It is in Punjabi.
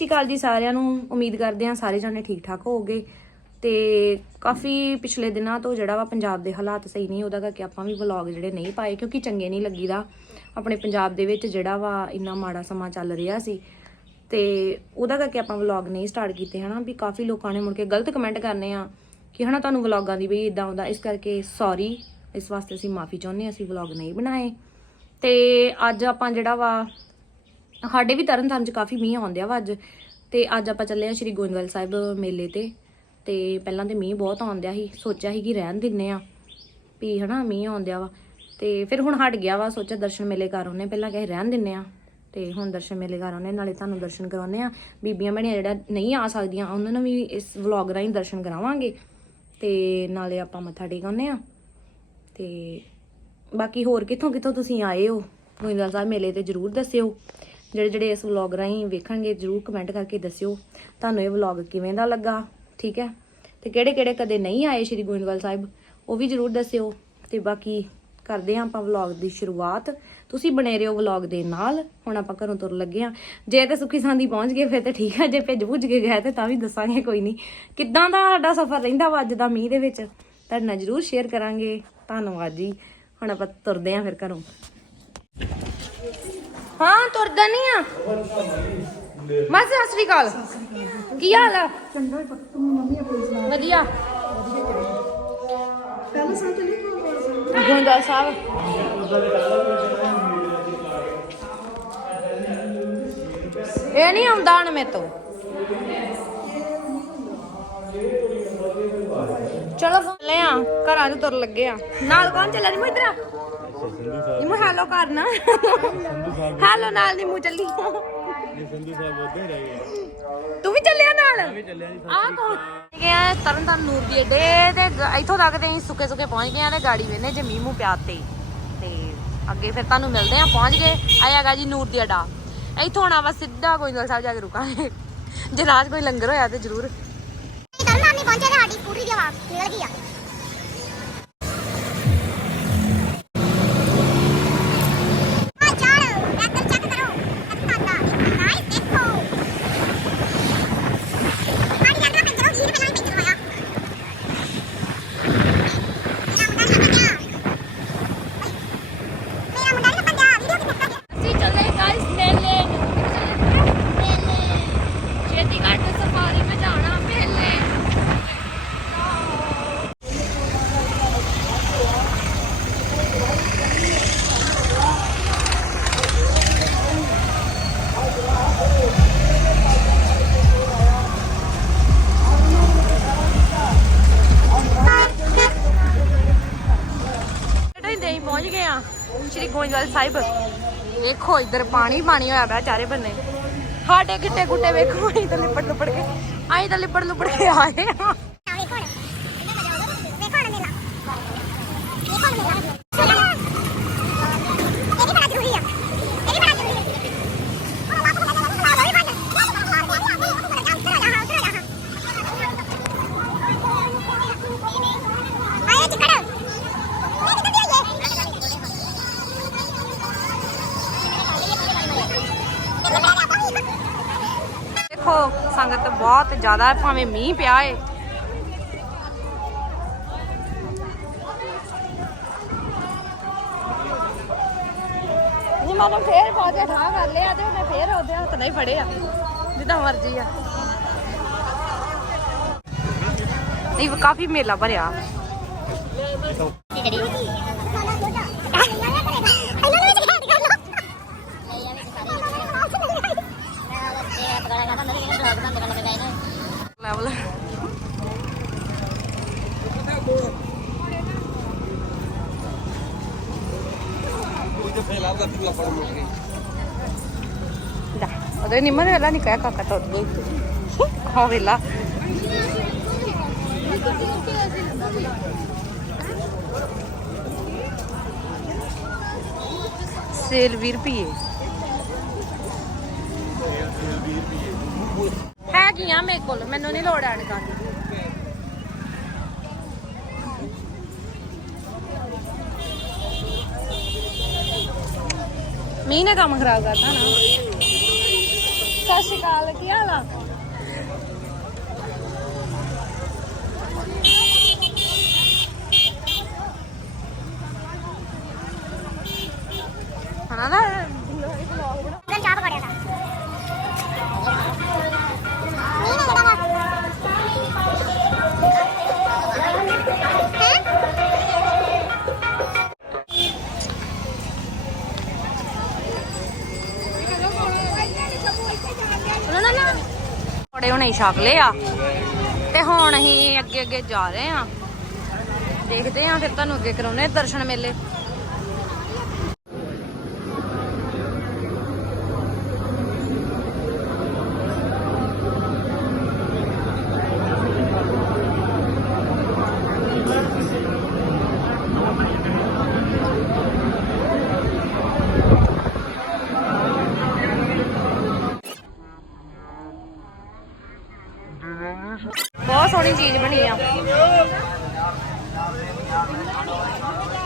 ਸ਼੍ਰੀ ਅਕਾਲ ਜੀ ਸਾਰਿਆਂ ਨੂੰ ਉਮੀਦ ਕਰਦੇ ਹਾਂ ਸਾਰੇ ਜਾਣੇ ਠੀਕ ਠਾਕ ਹੋਵੋਗੇ। ਤੇ ਕਾਫੀ ਪਿਛਲੇ ਦਿਨਾਂ ਤੋਂ ਜਿਹੜਾ ਵਾ ਪੰਜਾਬ ਦੇ ਹਾਲਾਤ ਸਹੀ ਨਹੀਂ, ਉਹਦਾ ਕਰਕੇ ਆਪਾਂ ਵੀ ਵਲੌਗ ਜਿਹੜੇ ਨਹੀਂ ਪਾਏ ਕਿਉਂਕਿ ਚੰਗੇ ਨਹੀਂ ਲੱਗੀਦਾ। ਆਪਣੇ ਪੰਜਾਬ ਦੇ ਵਿੱਚ ਜਿਹੜਾ ਵਾ ਇੰਨਾ ਮਾੜਾ ਸਮਾਂ ਚੱਲ ਰਿਹਾ ਸੀ। ਤੇ ਉਹਦਾ ਕਰਕੇ ਆਪਾਂ ਵਲੌਗ ਨਹੀਂ ਸਟਾਰਟ ਕੀਤੇ ਹਨਾ, ਵੀ ਕਾਫੀ ਲੋਕਾਂ ਨੇ ਮੁੜ ਕੇ ਗਲਤ ਕਮੈਂਟ ਕਰਨੇ ਆ ਕਿ ਹਨਾ ਤੁਹਾਨੂੰ ਵਲੌਗਾਂ ਦੀ ਵੀ ਇਦਾਂ ਆਉਂਦਾ ਇਸ ਕਰਕੇ ਸੌਰੀ ਇਸ ਵਾਸਤੇ ਅਸੀਂ ਮਾਫੀ ਚਾਹੁੰਦੇ ਹਾਂ, ਅਸੀਂ ਵਲੌਗ ਨਹੀਂ ਬਣਾਏ। ਤੇ ਅੱਜ ਆਪਾਂ ਜਿਹੜਾ ਵਾ ਸਾਡੇ ਵੀ ਤਰਨਤਾਰਨ ਚ ਕਾਫੀ ਮੀਂਹ ਆਉਂਦਿਆ ਵਾ ਅੱਜ। ਤੇ ਅੱਜ ਆਪਾਂ ਚੱਲੇ ਆ ਸ਼੍ਰੀ ਗੋਇੰਦਵਾਲ ਸਾਹਿਬ ਮੇਲੇ ਤੇ। ਤੇ ਪਹਿਲਾਂ ਤੇ ਮੀਂਹ ਬਹੁਤ ਆਉਂਦਿਆ ਸੀ। ਸੋਚਿਆ ਸੀ ਕਿ ਰਹਿਣ ਦਿੰਨੇ ਆ ਵੀ ਹਨਾ ਮੀਂਹ ਆਉਂਦਿਆ ਵਾ। ਤੇ ਫਿਰ ਹੁਣ ਹਟ ਗਿਆ ਵਾ, ਸੋਚਿਆ ਦਰਸ਼ਨ ਮੇਲੇ ਕਰ ਆਉਨੇ ਪਹਿਲਾਂ ਕਹੇ ਰਹਿਣ ਦਿੰਨੇ ਆ। ਤੇ ਹੁਣ ਦਰਸ਼ਨ ਮੇਲੇ ਕਰ ਆਉਨੇ ਨਾਲੇ ਤੁਹਾਨੂੰ ਦਰਸ਼ਨ ਕਰਾਉਨੇ ਆ। ਬੀਬੀਆਂ ਭੈਣੀਆਂ ਜਿਹੜਾ ਨਹੀਂ ਆ ਸਕਦੀਆਂ, ਉਹਨਾਂ ਨੂੰ ਵੀ ਇਸ ਵਲੌਗ ਰਾਹੀਂ ਦਰਸ਼ਨ ਕਰਾਵਾਂਗੇ। ਤੇ ਨਾਲੇ ਆਪਾਂ ਮੱਥਾ ਟੇਕਾਉਨੇ ਆ। ਤੇ ਬਾਕੀ ਹੋਰ ਕਿੱਥੋਂ ਕਿੱਥੋਂ ਤੁਸੀਂ ਆਏ ਹੋ? ਗੋਇੰਦਵਾਲ ਸਾਹਿਬ ਮੇਲੇ ਤੇ ਜਰੂਰ ਦੱਸਿਓ। ਜਿਹੜੇ ਜਿਹੜੇ ਇਸ ਵਲੌਗ ਰਾਹੀਂ ਵੇਖਣਗੇ, ਜਰੂਰ ਕਮੈਂਟ ਕਰਕੇ ਦੱਸਿਓ। ਤੁਹਾਨੂੰ ਇਹ ਵਲੌਗ ਕਿਵੇਂ ਦਾ ਲੱਗਾ? ਠੀਕ ਹੈ? ਤੇ ਕਿਹੜੇ ਕਿਹੜੇ ਕਦੇ ਨਹੀਂ ਆਏ ਸ਼੍ਰੀ ਗੋਇੰਦਵਾਲ ਸਾਹਿਬ, ਉਹ ਵੀ ਜਰੂਰ ਦੱਸਿਓ। ਤੇ ਬਾਕੀ ਕਰਦੇ ਹਾਂ ਆਪਾਂ ਵਲੌਗ ਦੀ ਸ਼ੁਰੂਆਤ। ਤੁਸੀਂ ਬਣੇ ਰਹੋ ਵਲੌਗ ਦੇ ਨਾਲ। ਹੁਣ ਆਪਾਂ ਘਰੋਂ ਤੁਰ ਲੱਗੇ ਆ ਜੇ ਤੇ ਸੁਖੀ ਸਾਂਦੀ ਪਹੁੰਚ ਗਏ, ਫਿਰ ਤੇ ਠੀਕ ਹੈ ਜੇ ਭਿੱਜ ਭੁੱਜ ਕੇ ਗਏ ਤੇ ਤਾਂ ਵੀ ਦੱਸਾਂਗੇ ਕੋਈ ਨਹੀਂ। ਕਿੱਦਾਂ ਦਾ ਸਾਡਾ ਸਫ਼ਰ ਰਹਿੰਦਾ ਵਾ ਅੱਜ ਦਾ ਮੀਂਹ ਦੇ ਵਿੱਚ? ਤੁਹਾਡੇ ਨਾਲ ਜਰੂਰ ਸ਼ੇਅਰ ਕਰਾਂਗੇ। ਧੰਨਵਾਦ ਜੀ। ਹੁਣ ਆਪਾਂ ਤੁਰਦੇ ਆਂ ਫਿਰ ਘਰੋਂ। ਹਾਂ, ਤੁਰਦਾ ਨਹੀਂ ਆ। ਮੈਂ ਸਤਿ ਸ੍ਰੀ ਅਕਾਲ। ਕੀ ਹਾਲ ਆ? ਵਧੀਆ। ਗੋਂਦਾ ਸਾਹਿਬ। ਇਹ ਨਹੀਂ ਆਉਂਦਾ ਹਣ ਮੇ ਤੋਂ। ਚਲੋ, ਲੈ ਆ, ਘਰਾਂ ਨੂੰ ਤੁਰ ਲੱਗੇ ਆ। ਨਾਲ ਕੌਣ ਚੱਲਿਆ? ਨਹੀਂ ਇਧਰ ਨਿੰਮੂ ਹੈਲੋ ਕਰਨਾ ਹੈਲੋ ਨਾਲ ਚੱਲੀ ਸੰਧੂ ਸਾਹਿਬ ਉੱਧਰ ਰਹਿ ਗਏ ਤੂੰ ਵੀ ਚੱਲਿਆ ਨਾਲ? ਵੀ ਚੱਲਿਆ ਨਹੀਂ ਆ ਕੌਣ ਗਿਆ ਤਰਨ ਤਾਰਨ ਨੂਰ ਦੀ ਏਡੇ ਤੇ ਇੱਥੋਂ ਤੱਕ ਤੇ ਅਸੀਂ ਸੁੱਕੇ ਸੁੱਕੇ ਪਹੁੰਚ ਗਏ ਆ ਤੇ ਗਾੜੀ ਵੇਨੇ ਜੇ ਮੀਂਹ ਮੂੰਹ ਪਿਆ ਤੇ। ਤੇ ਅੱਗੇ ਫਿਰ ਤੁਹਾਨੂੰ ਮਿਲਦੇ ਆ ਪਹੁੰਚ ਗਏ। ਆਇਆਗਾ ਜੀ ਨੂਰ ਦੀ ਅਡਾ। ਇੱਥੋਂ ਆਣਾ ਵਾ ਸਿੱਧਾ ਗੋਇੰਦਵਾਲ ਸਾਹਿਬ ਜਾ ਕੇ ਰੁਕਾਂਗੇ। ਜੇ ਰਾਤ ਕੋਈ ਲੰਗਰ ਹੋਇਆ ਤੇ ਜ਼ਰੂਰ। ਤਰਨ ਨਾਨੀ ਪਹੁੰਚੇ ਤੇ ਸਾਡੀ ਸਕੂਟਰੀ ਦੀ ਆਵਾਜ਼ ਨਿਕਲ ਗਈ ਆ। ਜਿਹੜੇ ਦੇ ਪਹੁੰਚ ਗਏ ਆ ਸ਼੍ਰੀ ਗੋਇੰਦਵਾਲ ਸਾਹਿਬ। ਵੇਖੋ, ਇੱਧਰ ਪਾਣੀ ਪਾਣੀ ਹੋਇਆ ਪਿਆ ਚਾਰੇ ਬੰਨੇ। ਸਾਡੇ ਗਿੱਟੇ ਗੁੱਟੇ ਵੇਖੋ, ਅਸੀਂ ਤਾਂ ਲਿਪੜ ਲੁਪੜ ਕੇ ਅਸੀਂ ਤਾਂ ਲਿਪੜ ਲੁਪੜ ਕੇ ਆਏ ਆ ਵੇਖੋ ਹੁਣ ਵੇਖੋ ਹੁਣ ਮੇਲਾ ਵੇਖੋ ਹੁਣ ਮੇਲਾ ਇਹ ਵੀ ਬੜਾ ਜ਼ਰੂਰੀ ਆ ਇਹ ਵੀ ਬੜਾ ਜ਼ਰੂਰੀ ਆ ਉਹ ਬਾਪੂ ਕਹਿੰਦਾ ਮੈਂ ਬਾਹਰ ਹੀ ਬੰਦ ਆਏ ਚਿਕੜ ਮੈਂ ਕਿੱਥੇ ਆਈਏ ਦੇਖੋ ਸੰਗਤ ਬਹੁਤ ਜ਼ਿਆਦਾ ਹੈ ਭਾਵੇਂ ਮੀਂਹ ਪਿਆ ਏ। ਜੀ ਮੈਨੂੰ ਫੇਰ ਪੌਦੇ ਠਾ ਕਰ ਲਿਆ ਤੇ ਉਹਨੇ ਫੇਰ ਉਹਦੇ ਹੱਥ ਨਹੀਂ ਫੜਿਆ ਜਿੱਦਾਂ ਮਰਜ਼ੀ ਆ। ਨਹੀਂ ਕਾਫੀ ਮੇਲਾ ਭਰਿਆ। Da, ਉਹਦੇ ਨਿੰਮਾ ਨੇ ਵੇਲਾ ਨਹੀਂ ਕਹਿਆ ਸੇਲ 20 ਰੁਪਏ ਹੈਗੀਆਂ ਮੇਰੇ ਕੋਲ ਮੈਨੂੰ ਨਹੀਂ ਲੋੜ ਐਨਕਾਂ ਦੀ। ਮੀਂਹ ਨੇ ਕੰਮ ਖਰਾਬ ਕਰਤਾ ਨਾ। ਸਤਿ ਸ਼੍ਰੀ ਅਕਾਲ ਕੀ ਹਾਲ ਆ? ਬੜੇ ਹੁਣੇ ਛਕ ਲਏ ਆ। ਤੇ ਹੁਣ ਅਸੀਂ ਅੱਗੇ ਅੱਗੇ ਜਾ ਰਹੇ ਆ ਦੇਖਦੇ ਆ ਫਿਰ ਤੁਹਾਨੂੰ ਅੱਗੇ ਕਰਾਉਨੇ ਦਰਸ਼ਨ ਮੇਲੇ। Thank you.